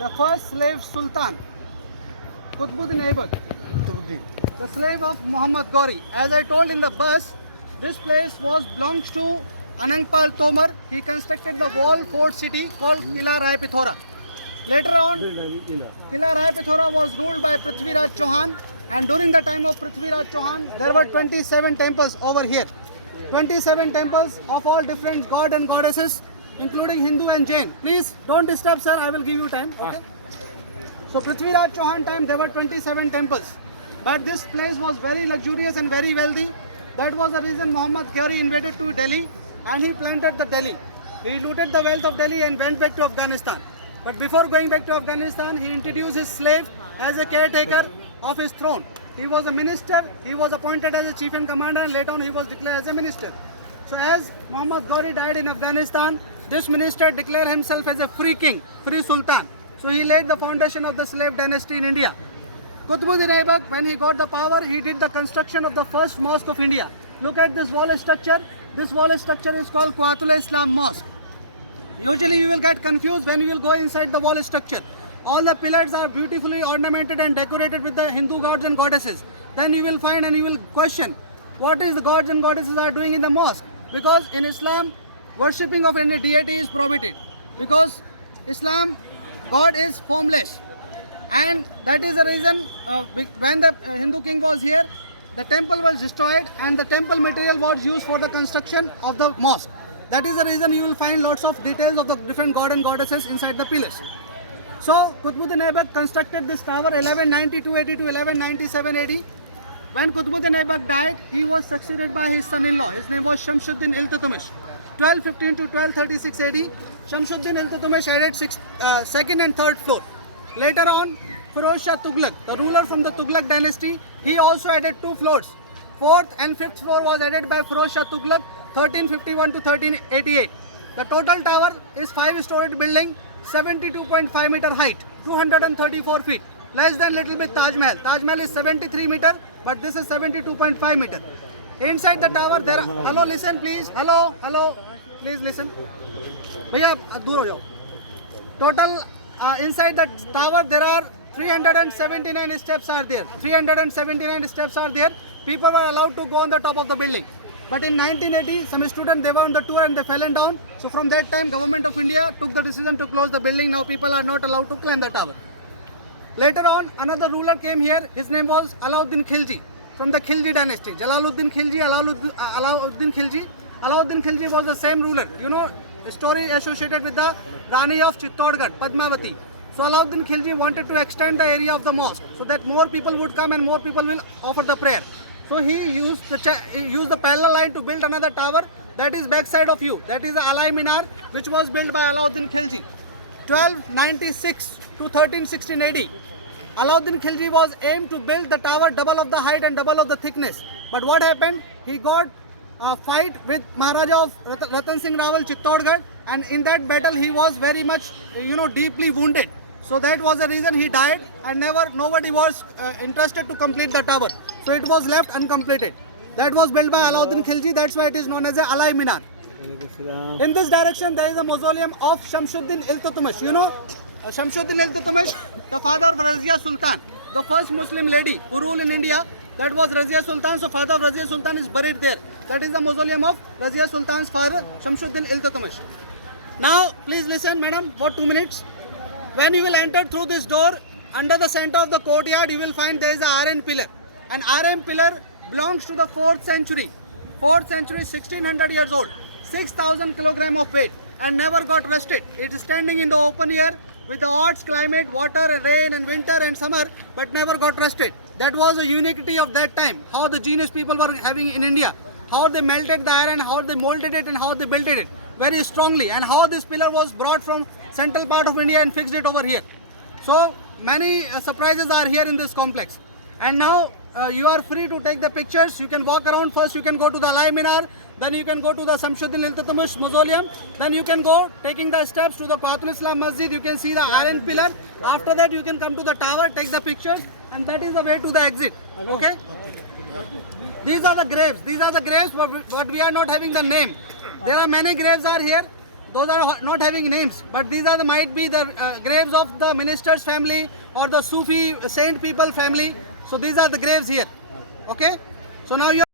the first slave sultan, Qutbuddin Aibak, the slave of Muhammad Ghori. As I told in the bus, this place belongs to Anangpal Tomar. He constructed the wall fort city called Kila Rai Pithora. Later on, Kila Rai Pithora was ruled by Prithviraj Chauhan, and during the time of Prithviraj Chauhan, there were 27 temples over here. 27 temples of all different god and goddesses, including Hindu and Jain. Please don't disturb, sir. I will give you time. Okay. So Prithviraj Chauhan time there were 27 temples, but this place was very luxurious and very wealthy. That was the reason Muhammad Ghori invaded to Delhi and he planted the Delhi. He looted the wealth of Delhi and went back to Afghanistan. But before going back to Afghanistan, he introduced his slave as a caretaker of his throne. He was a minister, he was appointed as a chief and commander, and later on he was declared as a minister. So as Muhammad Ghori died in Afghanistan, this minister declared himself as a free king, free sultan. So he laid the foundation of the slave dynasty in India. Qutbuddin Aibak, when he got the power, he did the construction of the first mosque of India. Look at this wall structure. This wall structure is called Quwwatul Islam Mosque. Usually you will get confused when you will go inside the wall structure. All the pillars are beautifully ornamented and decorated with the Hindu gods and goddesses. Then you will find and you will question, what is the gods and goddesses are doing in the mosque? Because in Islam, worshipping of any deity is prohibited. Because Islam, God is formless. And that is the reason when the Hindu king was here, the temple was destroyed and the temple material was used for the construction of the mosque. That is the reason you will find lots of details of the different god and goddesses inside the pillars. So Qutbuddin Aibak constructed this tower 1192 AD to 1197 AD. When Qutbuddin Aibak died, he was succeeded by his son-in-law. His name was Shamsuddin Iltutmish. 1215 to 1236 AD, Shamsuddin Iltutmish added second and third floor. Later on, Firoz Shah Tughlaq, the ruler from the Tughlaq dynasty, he also added 2 floors. Fourth and fifth floor was added by Firoz Shah Tughlaq, 1351 to 1388. The total tower is 5-storied building, 72.5 meter height, 234 feet. Less than little bit Taj Mahal. Taj Mahal is 73 meter, but this is 72.5 meter. Inside the tower there are, hello, listen please, hello, please listen. Bhaiya, dur ho jao. Total inside the tower there are 379 steps are there. 379 steps are there. People were allowed to go on the top of the building. But in 1980, some students, they were on the tour and they fell down. So from that time, government of India took the decision to close the building. Now people are not allowed to climb the tower. Later on, another ruler came here. His name was Alauddin Khilji from the Khilji dynasty. Jalaluddin Khilji, Alauddin Khilji. Alauddin Khilji was the same ruler. You know, the story associated with the Rani of Chittorgarh, Padmavati. So Alauddin Khilji wanted to extend the area of the mosque so that more people would come and more people will offer the prayer. So he used the parallel line to build another tower that is backside of you. That is the Alai Minar, which was built by Alauddin Khilji. 1296 to 1316 AD. Alauddin Khilji was aimed to build the tower double of the height and double of the thickness. But what happened? He got a fight with Maharaja of Ratan Singh Rawal Chittorgarh, and in that battle he was very much, deeply wounded. So that was the reason he died, and nobody was interested to complete the tower. So it was left uncompleted. That was built by Alauddin Khilji. That's why it is known as a Alai Minar. In this direction, there is a mausoleum of Shamsuddin Iltutmish. You know, Shamsuddin Iltutmish, the father of Razia Sultan, the first Muslim lady who ruled in India. That was Razia Sultan. So father of Razia Sultan is buried there. That is the mausoleum of Razia Sultan's father, Shamsuddin Iltutmish. Now, please listen, madam, for 2 minutes. When you will enter through this door, under the center of the courtyard, you will find there is an iron pillar. An iron pillar belongs to the 4th century. 4th century, 1600 years old. 6,000 kilograms of weight and never got rusted. It is standing in the open air with the odds climate, water and rain and winter and summer, but never got rusted. That was the uniquity of that time, how the genius people were having in India. How they melted the iron, how they molded it and how they built it very strongly, and how this pillar was brought from central part of India and fixed it over here. So many surprises are here in this complex. And now you are free to take the pictures. You can walk around. First you can go to the Alai Minar, then you can go to the Shamsuddin Iltutmish mausoleum, then you can go taking the steps to the Quwwatul Islam Masjid. You can see the iron pillar. After that you can come to the tower, take the pictures, and that is the way to the exit. Okay? These are the graves. These are the graves, but we are not having the name. There are many graves are here. those are not having names, but these are might be the graves of the minister's family or the Sufi saint people family. So these are the graves here. Okay. So now you